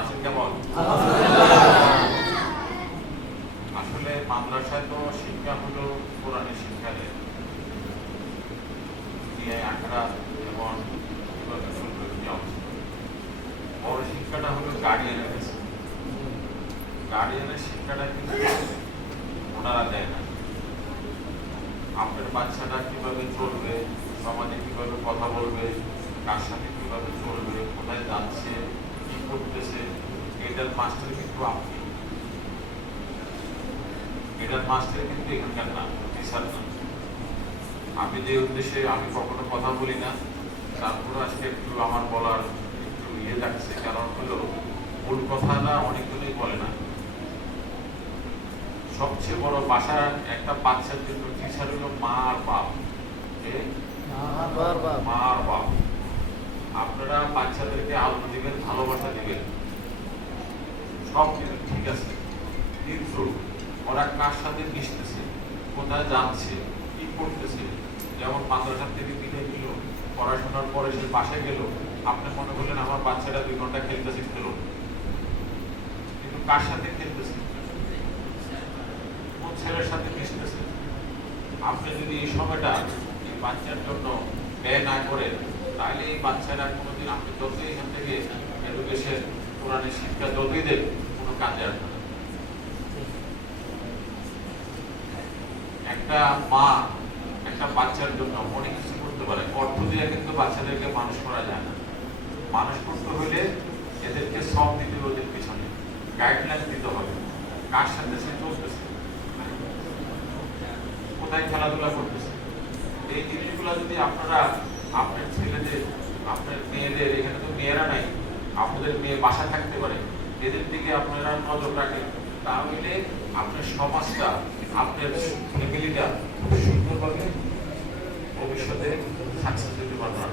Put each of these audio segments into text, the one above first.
আছেন কেমন? আসলে মাদ্রাসায় তো শিক্ষা হলো কোরআনের শিক্ষা নিয়ে আখড়া এবং বড় শিক্ষাটা হলো গার্ডিয়ানের কাছে। গার্ডিয়ানের শিক্ষাটা কিন্তু ওনারা দেয় না। আপনার বাচ্চাটা কিভাবে চলবে, সমাজে কিভাবে কথা বলবে, কার সাথে কিভাবে চলবে, কোথায় যাচ্ছে, কি করতেছে, এটার মাস্টার কিন্তু আপনি। এটার মাস্টার কিন্তু এখানকার না, টিচার না। আমি যে উদ্দেশ্যে আমি কখনো কথা বলি না, তারপরে আজকে একটু আমার বলার একটু ইয়ে লাগছে। কারণ হলো মূল কথাটা অনেকজনই বলে না। সবচেয়ে বড় বাসার একটা বাচ্চার জন্য টিচার হলো মা আর বাপ। মা আর বাপ। আপনারা বাচ্চাদেরকে আলো দিবেন, ভালোবাসা দিবেন, সব কিছু ঠিক আছে, কিন্তু ওরা কার সাথে মিশতেছে, কোথায় যাচ্ছে, কি করতেছে। যেমন মাদ্রাসা থেকে বিদায় দিল, পড়াশোনার পরে সে বাসায় গেল, আপনি মনে করলেন আমার বাচ্চাটা 2 ঘন্টা খেলতেছে, খেলো, কিন্তু কার সাথে খেলতেছে, কোন ছেলের সাথে মিশতেছে। আপনি যদি এই সময়টা এই বাচ্চার জন্য ব্যয় না করেন, তাহলে এই বাচ্চারা কোনোদিন আপনি যতই এখান থেকে এডুকেশন কোরআনের শিক্ষা যতই দেন, কোনো কাজে আসবে না। একটা মা একটা বাচ্চার জন্য অনেক কিছু করতে পারে। অর্থ দিয়ে কিন্তু বাচ্চাদেরকে মানুষ করা যায় না। মানুষ করতে হলে এদেরকে সব দিতে হবে, ওদের পিছনে গাইডলাইন দিতে হবে, কার সাথে সে চলতেছে, কোথায় খেলাধুলা করতেছে। এই জিনিসগুলো যদি আপনারা আপনার ছেলেদের, আপনার মেয়েদের, এখানে তো মেয়েরা নাই, আপনাদের মেয়ে বাসা থাকতে পারে, এদের দিকে আপনারা নজর রাখেন, তাহলে আপনার সমাজটা, আপনার ফ্যামিলিটা খুব সুন্দরভাবে ভবিষ্যতে সাকসেস হতে পারবেন।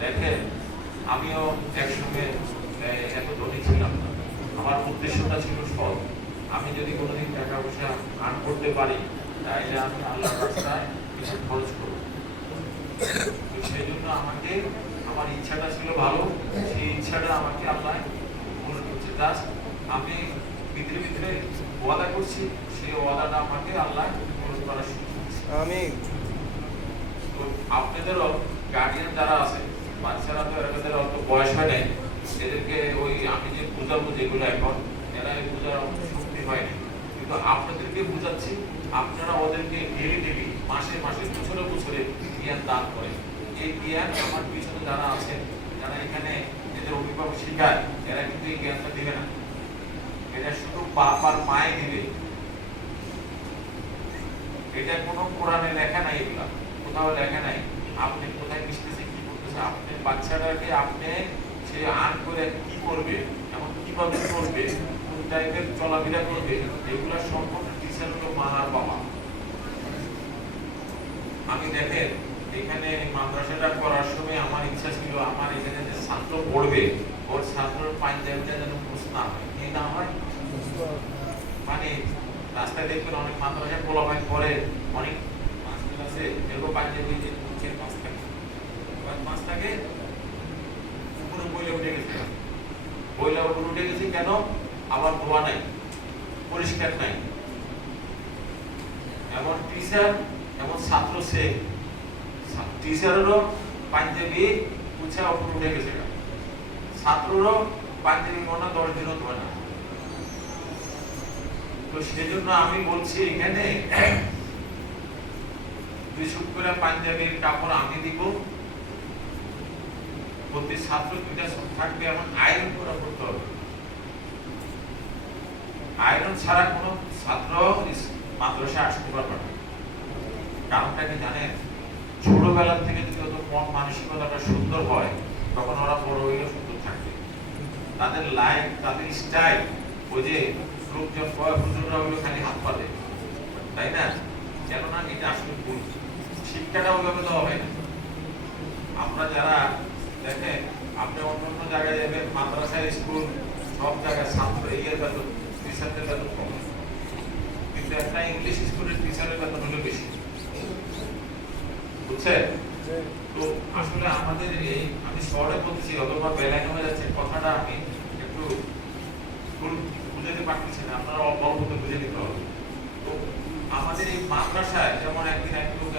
দেখেন, আমিও একসঙ্গে এত ধনী ছিলাম না। আমার উদ্দেশ্যটা ছিল সৎ। আমি যদি কোনোদিন টাকা পয়সা আর্ন করতে পারি, তাহলে আমি আল্লাহর রাস্তায় কিছু খরচ করব। সেই জন্য আমাকে, আমার ইচ্ছাটা ছিল ভালো, সেই ইচ্ছাটা আমাকে আল্লাহ পূরণ করছে। জাস্ট আমি ভিতরে ভিতরে ওয়াদা করছি, সেই ওয়াদাটা আমাকে আল্লাহ পূরণ করা শুরু করছে। আমিন। তো আপনাদেরও গার্ডিয়ান যারা আছে, বাচ্চারা তো এদের অত বয়স হয় নাই, এদেরকে ওই আমি যে বুঝাবো যেগুলো এখন, এরা এই বোঝার শক্তি হয়নি, কিন্তু আপনাদেরকে বুঝাচ্ছি। আপনারা ওদেরকে ডেলি মাসে মাসে বছরে বছরে জ্ঞান দান করেন। এই জ্ঞান আমার পিছনে যারা আছে, যারা এখানে এদের অভিভাবক শিখায়, এরা কিন্তু এই জ্ঞানটা দিবে না। এটা শুধু বাপ আর মায়ে দিবে। এটা কোনো কোরআনে লেখা নাই, এগুলা কোথাও লেখা নাই। আপনি কোথায় মিশতেছে, কি করতেছে, আপনার বাচ্চাটাকে আপনি সে আর্ন করে কি করবে, এমন কিভাবে করবে, কোন টাইপের চলাফেরা করবে, এগুলা সম্পূর্ণ টিচার হলো মা আর বাবা। আমি দেখেন, এখানে মাদ্রাসাটা করার সময় আমার ইচ্ছা ছিল, আমার এখানে যে ছাত্র পড়বে, ওর ছাত্রের পাঞ্জাবিটা যেন মুছ না হয়, কি না হয়। মানে রাস্তায় দেখবেন অনেক মাদ্রাসায় পোলাপাইন পরে, অনেক মাস্টার আছে, এরকম পাঞ্জাবি যে মুখের মাছ থাকে, মাছ থাকে উপরে বইলে উঠে গেছে, বইলে উপরে উঠে গেছে কেন, আবার ধোয়া নাই, পরিষ্কার নাই। এমন টিচার, এমন ছাত্র, সে টিচারেরও পাঞ্জাবি উঠে উপরে উঠে গেছে, ছাত্ররও পাঞ্জাবি মনে 10 দিনও ধোয় না। তো সেই জন্য আমি বলছি, এখানে 2 করে পাঞ্জাবির কাপড় আমি দিব, প্রতি ছাত্র 2টা থাকবে, এমন আয়রন করা করতে হবে। আয়রন ছাড়া কোনো ছাত্র মাদ্রাসায় আসতে পারবে না। কারণটা কি জানেন? ছোটবেলা থেকে যদি ওদের মন মানসিকতাটা সুন্দর হয়, তখন ওরা বড় হইলে সুন্দর থাকবে। তাদের লাইফ, তাদের স্টাইল, ওই যে লোকজন হুজুররা হইলো খালি হাত পাতে, তাই না? কেননা এটা আসলে ভুল। শিক্ষাটা ওইভাবে দেওয়া হয় না। আমরা যারা দেখেন, আপনি অন্য অন্য জায়গায় যাবেন, মাদ্রাসায়, স্কুল, সব জায়গায় ছাত্র ইয়ের বেতন, টিচারদের বেতন কম, কিন্তু একটা ইংলিশ স্কুলের টিচারের বেতন হলো বেশি, বুঝছেন? তো আসলে আমাদের এই আমি শহরে বলতেছি অথবা বেলায় হয়ে যাচ্ছে কথাটা আমি একটু বুঝাতে পারতেছি না, আপনারা অল্প বুঝে নিতে হবে। তো আমাদের এই মাদ্রাসায় যেমন একদিন এক লোকে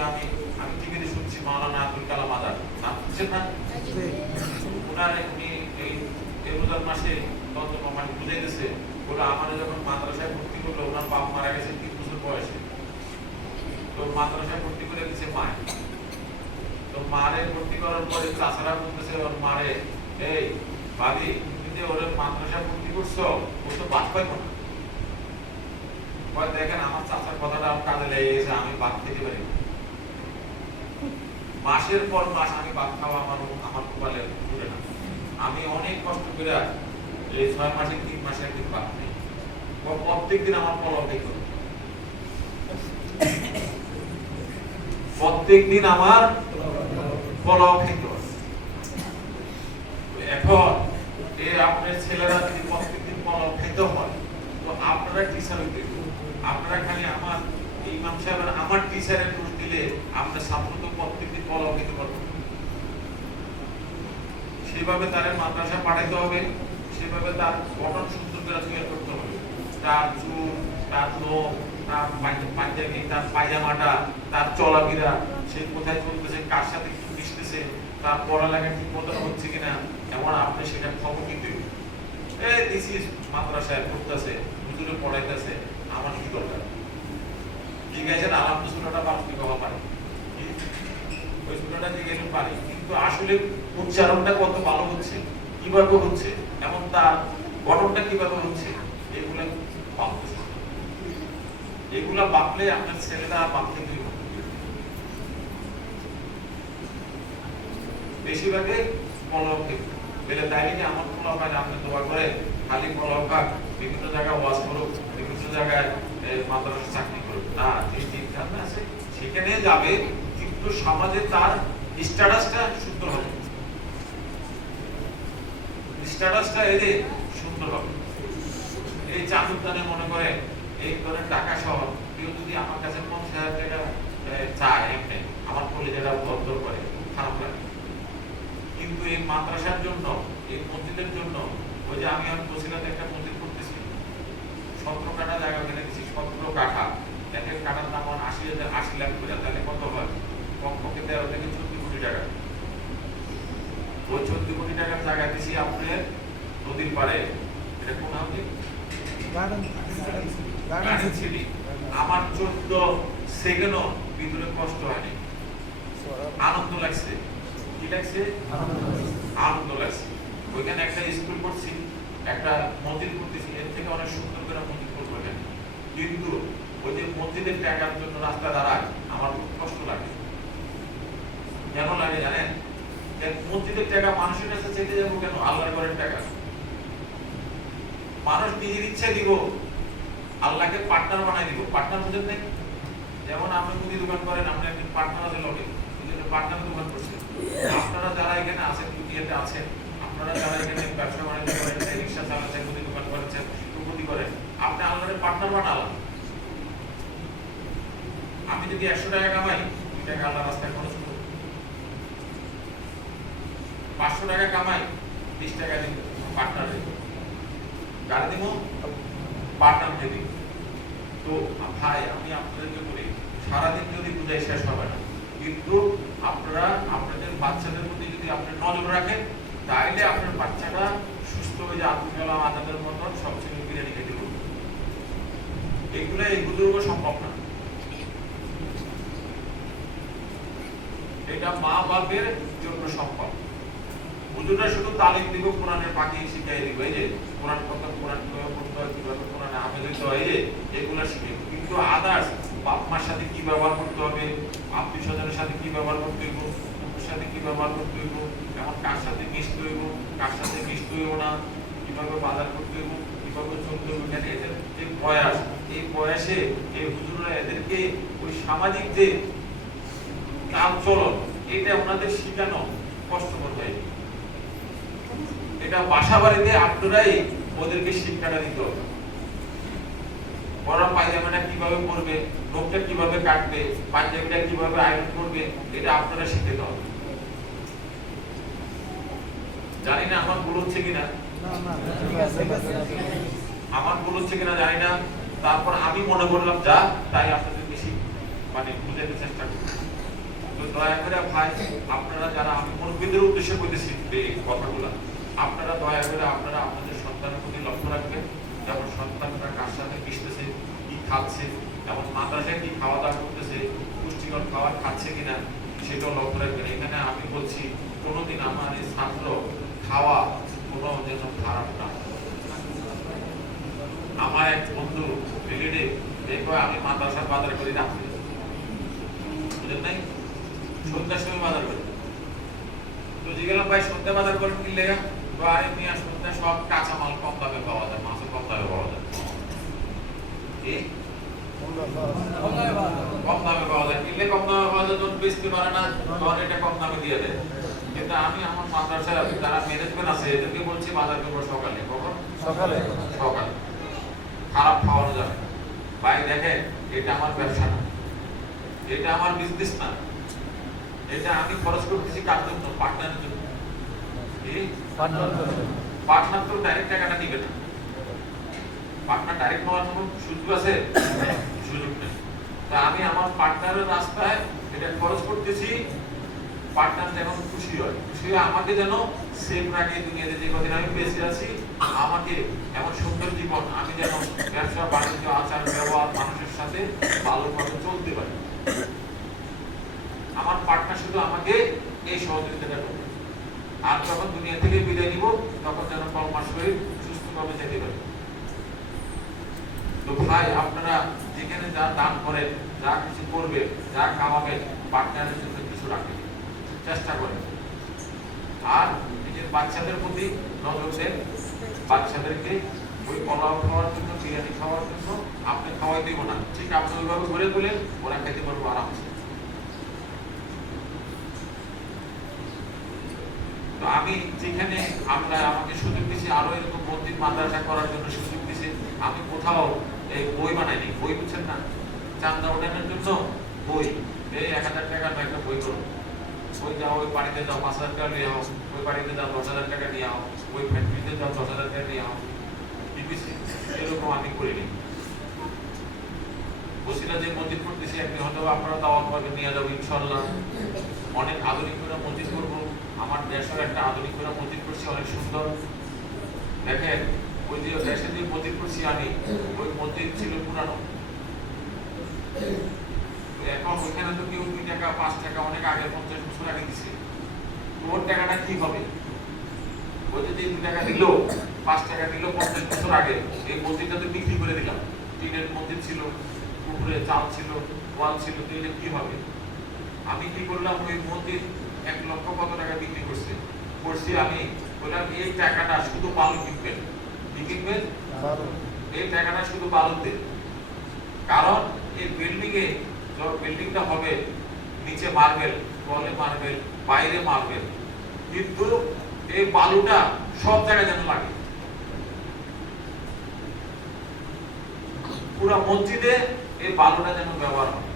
আমি টিভিতে শুনছি মাওলানা আব্দুল কালাম আজাদ নাম শুনছেন না? উনি এই রোজার মাসে মানে বুঝাইতেছে ওরা আমাদের যখন মাদ্রাসায় ভর্তি করলো ওনার বাপ মারা গেছে 3 বছর বয়সে, তো মাদ্রাসায় ভর্তি করে দিচ্ছে মায়। তো মারে ভর্তি করার পরে চাচারা বলতেছে ওর মারে, এই ভাবি তুমি যে ওর মাদ্রাসায় ভর্তি করছো ও তো বাদ পাইবো না। দেখেন আমার চাচার কথাটা কাজে লেগে গেছে, আমি বাদ খেতে পারি মাসের পর মাস আমি বাদ খাওয়া আমার কপালে জুড়ে না। আমি অনেক কষ্ট করে এই 6 মাসে 3 মাসে একদিন বাদ খাই, প্রত্যেকদিন আমার পলক দিত, প্রত্যেকদিন আমার পলক খেত। এখন আপনার ছেলেরা যদি প্রত্যেকদিন পলক খেতে হয় তো আপনারা টিচার হইতে, আপনারা খালি আমার ইমাম সাহেবের আমার টিচারের দোষ দিলে আপনার ছাত্র তো প্রত্যেকদিন পলক খেতে পারবে। সেভাবে তার মাদ্রাসা পাঠাইতে হবে, সেভাবে তার গঠন সুন্দর করে তৈরি করতে হবে, তার চুল, তার নখ, তার পাঞ্জাবি, তার পায়জামাটা, তার চলাফেরা, সে কোথায় চলতেছে, কার সাথে কি মিশতেছে, তার পড়ালেখা ঠিক মতন হচ্ছে কিনা, এমন আপনি সেটা খবর নিতে হবে। দিস ইজ মাদ্রাসায় পড়তেছে, হুজুরে পড়াইতেছে, আমার কি দরকার? জিজ্ঞাসা আলহামদুলিল্লাহটা বাস্তবিক হওয়া পারে, ওই সূরাটা জিজ্ঞাসা পারে, কিন্তু আসলে উচ্চারণটা কত ভালো হচ্ছে, কিভাবে হচ্ছে, এবং তার গঠনটা কিভাবে হচ্ছে, এগুলা ভাবতেছে। এগুলা ভাবলে আপনার ছেলেরা ভাবতে কি বেশিরভাগে পলক পেলে তাইলে কি আমার পলক হয় আপনি দোয়া করে খালি পলক ভাগ বিভিন্ন জায়গায় ওয়াজ করুক, বিভিন্ন জায়গায় মাদ্রাসা চাকরি করুক না, যে চিন্তা আছে সেখানে যাবে, কিন্তু সমাজে তার স্ট্যাটাসটা সুন্দর হবে, স্ট্যাটাসটা এলে সুন্দর হবে। এই চাঁদুদানে মনে করে এই ধরনের টাকা সহ কেউ যদি আমার কাছে 50,000 টাকা চায় এমনি আমার কলেজেরা বদল করে খারাপ লাগে, কিন্তু এই মাদ্রাসার জন্য, এই মসজিদের জন্য, ওই যে আমি বসিলাতে একটা মসজিদ করতেছি, 17 কাঠা জায়গা কিনে দিচ্ছি, 17 কাঠা, এক এক কাঠার দাম 80 লাখ করে, তাহলে কত হয়? কমপক্ষে 13 থেকে 14 কোটি টাকা। ওই 14 কোটি টাকার জায়গা দিছি আপনার নদীর পাড়ে, এটা কোন হবে? আমার 14 সেকেন্ডও ভিতরে কষ্ট হয়নি, আনন্দ লাগছে। কি লাগছে? আনন্দ লাগছে। ওইখানে একটা স্কুল করছি, একটা মসজিদ করতেছি, এর থেকে অনেক সুন্দর করে মসজিদ করবো এখানে, কিন্তু ওই যে মসজিদের টাকার জন্য রাস্তা দাঁড়ায় আমার খুব কষ্ট লাগে। কেন লাগে জানেন? মসজিদের টাকা মানুষের কাছে চেতে যাবো কেন? আল্লাহর ঘরের টাকা মানুষ নিজের ইচ্ছা দিব, আল্লাহকে পার্টনার বানাই দিব। পার্টনার বুঝেন নাই? যেমন আপনি মুদি দোকান করেন, আপনি একদিন পার্টনার আছে লগে, পার্টনার দোকান করছেন। আপনারা যারা এখানে আছেন, দুনিয়াতে আছেন, আপনারা যারা এখানে ব্যবসা বাণিজ্য করেন, রিক্সা চালাচ্ছেন, মুদি দোকান করেছেন, প্রগতি করেন, আপনি আল্লাহর পার্টনার বানালাম। আমি যদি 100 টাকা কামাই, 2 টাকা আল্লাহ রাস্তায় খরচ করব। 500 টাকা কামাই, 20 টাকা দিব পার্টনার দিব, গাড়ি দিব পার্টনার দিব। তো ভাই আমি আপনাদেরকে বলি, সারাদিন যদি বুঝাই শেষ হবে না, কিন্তু আপনারা আপনাদের বাচ্চাদের প্রতি যদি আপনি নজর রাখেন, তাইলে আপনার বাচ্চাটা সুস্থ হয়ে যায়, আব্দুল কালাম আজাদের মতন সবসময় বিরিয়ানি খেতে পারবে। এগুলো এই বুজুর্গ সম্ভব না, এটা মা বাপের জন্য সম্ভব। হুজুররা শুধু তালিম দিব, কোরআনের বাকি শিখাই দিব, এই যে কোরআন কথা, কোরআন পড়তে হয়, কিভাবে কোরআনে আমল দিতে হয়, এগুলা শিখে। কিন্তু আদার্স বাপ মার সাথে কি ব্যবহার করতে হবে, আত্মীয় স্বজনের সাথে কি ব্যবহার করতে হইব, কুকুরের সাথে কি ব্যবহার করতে হইব, এমন কার সাথে মিশতে হইব, কার সাথে মিশতে হইব না, কিভাবে বাজার করতে হইব, কিভাবে চলতে হইব, কেন এদের যে বয়স, এই বয়সে এই হুজুররা এদেরকে ওই সামাজিক যে কাল চলন, এটা ওনাদের শিখানো কষ্টকর হয়। এটা বাসা বাড়িতে আপনারাই ওদেরকে শিক্ষাটা দিতে হবে। পরা পায়জামাটা কিভাবে পরবে, নখটা কিভাবে কাটবে, পাঞ্জাবিটা কিভাবে আয়রন করবে, এটা আপনারা শিখতে হবে। জানি না আমার ভুল হচ্ছে কিনা, আমার ভুল হচ্ছে কিনা জানি না। তারপর আমি মনে করলাম যা তাই আপনাদের বেশি মানে বুঝাতে চেষ্টা করি। তো দয়া করে ভাই আপনারা যারা, আমি মুরব্বীদের উদ্দেশ্যে বলতেছি এই কথাগুলো, আপনারা দয়া করে আপনারা আপনাদের সন্তানের প্রতি লক্ষ্য রাখবেন। যেমন সন্তানরা কার সাথে মিশতেছে, কি খাচ্ছে, এবং মাদ্রাসায় কি খাওয়া দাওয়া করতেছে, পুষ্টিকর খাবার খাচ্ছে কিনা সেটাও লক্ষ্য রাখবেন। এখানে আমি বলছি কোনোদিন আমার এই ছাত্র খাওয়া কোনো যেন খারাপ না। আমার এক বন্ধু বিলিডে দেখো আমি মাদ্রাসার বাজার করি রাখছি, বুঝলেন নাই, সন্ধ্যার সময় বাজার করি। তো জিজ্ঞাসা ভাই সন্ধ্যা বাজার করেন কি লেগা? তো আরে মিয়া সন্ধ্যা সব কাঁচা মাল কম দামে পাওয়া যায়, মাছও কম দামে পাওয়া যায়। কি কম দামে পাওয়া যায়, কিনলে কম দামে পাওয়া যায়, যখন বেচতে পারে না তখন এটা কম দামে দিয়ে দেয়। কিন্তু আমি আমার মাদ্রাসায় যারা ম্যানেজমেন্ট আছে এদেরকে বলছি বাজার করবো সকালে। কখন? সকালে। সকালে খারাপ খাওয়ানো যাবে না। ভাই দেখেন এটা আমার ব্যবসা না, এটা আমার বিজনেস না, এটা আমি খরচ করতেছি কার জন্য? পার্টনারের জন্য। পার্টনার তো ডাইরেক্ট টাকাটা দিবে না, পার্টনার ডাইরেক্ট নেওয়ার জন্য সুযোগ আছে? সুযোগ নেই। তা আমি আমার পার্টনারের রাস্তায় এটা খরচ করতেছি, পার্টনার যেন খুশি হয়, খুশি হয়ে আমাকে যেন সেফ রাখে দুনিয়াতে যে কদিন আমি বেঁচে আছি, আমাকে এমন সুন্দর জীবন আমি যেন ব্যবসা বাণিজ্য আচার ব্যবহার মানুষের সাথে ভালোভাবে চলতে পারি। আমার পার্টনার শুধু আমাকে এই সহযোগিতাটা করবে, আর যখন দুনিয়া থেকে বিদায় নিব তখন যেন কলমার শরীর সুস্থভাবে যেতে পারে। তো ভাই আপনারা যেখানে যা দান করেন, যা কিছু করবেন, যা খাওয়াবেন, পার্টনারের জন্য কিছু রাখবেন, চেষ্টা করেন। আর নিজের বাচ্চাদের প্রতি নজর দেন, বাচ্চাদেরকে ওই পোলাও খাওয়ার জন্য, বিরিয়ানি খাওয়ার জন্য আপনি খাওয়াই দিব না, ঠিক আপনি ওইভাবে ঘুরে তুলেন, ওরা খেতে পারবো আরামসে। তো আমি যেখানে আমরা আমাকে সুযোগ দিছি আরো এরকম মসজিদ মাদ্রাসা করার জন্য সুযোগ দিছি, আমি কোথাও এই বই বানাইনি। বই বুঝছেন না, চান্দা ওঠানোর জন্য বই, এই 1000 টাকার একটা বই করো, ওই যাও, ওই বাড়িতে যাও 5000 টাকা নিয়ে আও, ওই বাড়িতে যাও 10000 টাকা নিয়ে আও, ওই ফ্যাক্টরিতে যাও 10000 টাকা নিয়ে আও, বিবিসি এরকম আমি করিনি। বসিলা যে মসজিদ করতেছি একদিন হয়তো আপনারা দাওয়াত পাবেন, নিয়ে যাবো ইনশাআল্লাহ। অনেক আধুনিক করে মসজিদ করবো, আমার দেশের একটা আধুনিক করে মসজিদ করছি, অনেক সুন্দর। দেখেন ওই যে দেশে যে মসজিদ করছি আমি, ওই মসজিদ ছিল পুরানো, এখন ওইখানে তো কেউ 2 টাকা 5 টাকা অনেক আগে 50 বছর আগে দিছে, ওর টাকাটা কি হবে? ওই যে 2 টাকা দিল, 5 টাকা দিল 50 বছর আগে, এই মসজিদটা তো বিক্রি করে দিলাম। টিনের মসজিদ ছিল, উপরে চাল ছিল, ওয়াল ছিল, দিলে কি হবে? আমি কি করলাম, ওই মসজিদ 1 লক্ষ কত টাকা বিক্রি করছি আমি বললাম এই টাকাটা শুধু বালু কিনবেন। কি কিনবেন? এই টাকাটা শুধু বালু দেন, কারণ এই বিল্ডিংটা হবে নিচে মার্বেল, তলে মার্বেল, বাইরে মার্বেল, কিন্তু এই বালুটা সব জায়গায় যেন লাগে। পুরো মসজিদে এই বালুটা যেন ব্যবহার হয়।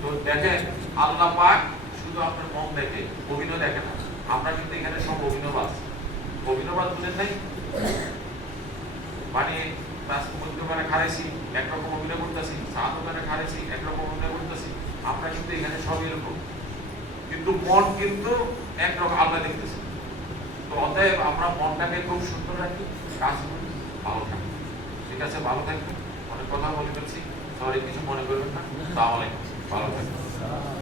তো দেখেন আল্লাহ পাক শুধু আপনার মন দেখে, অভিনয় দেখে না। আমরা কিন্তু এখানে সব অভিনবাজ বুঝেন নাই, মানে রাষ্ট্রপতিকে খারাইছি একরকম অভিনয় করতেছি, সাহায্যকারে খারাইছি একরকম অভিনয় করতেছি, আমরা কিন্তু এখানে সব এরকম, কিন্তু মন কিন্তু একরকম আল্লাহ দেখতেছি। তো অতএব আমরা মনটাকে খুব সুন্দর রাখি, কাজ করি, ভালো থাকি। ঠিক আছে, ভালো থাকবেন। অনেক কথা বলে ফেলছি, সবাই কিছু মনে করবেন না। আসসালামু আলাইকুম, ভালো থাকবেন।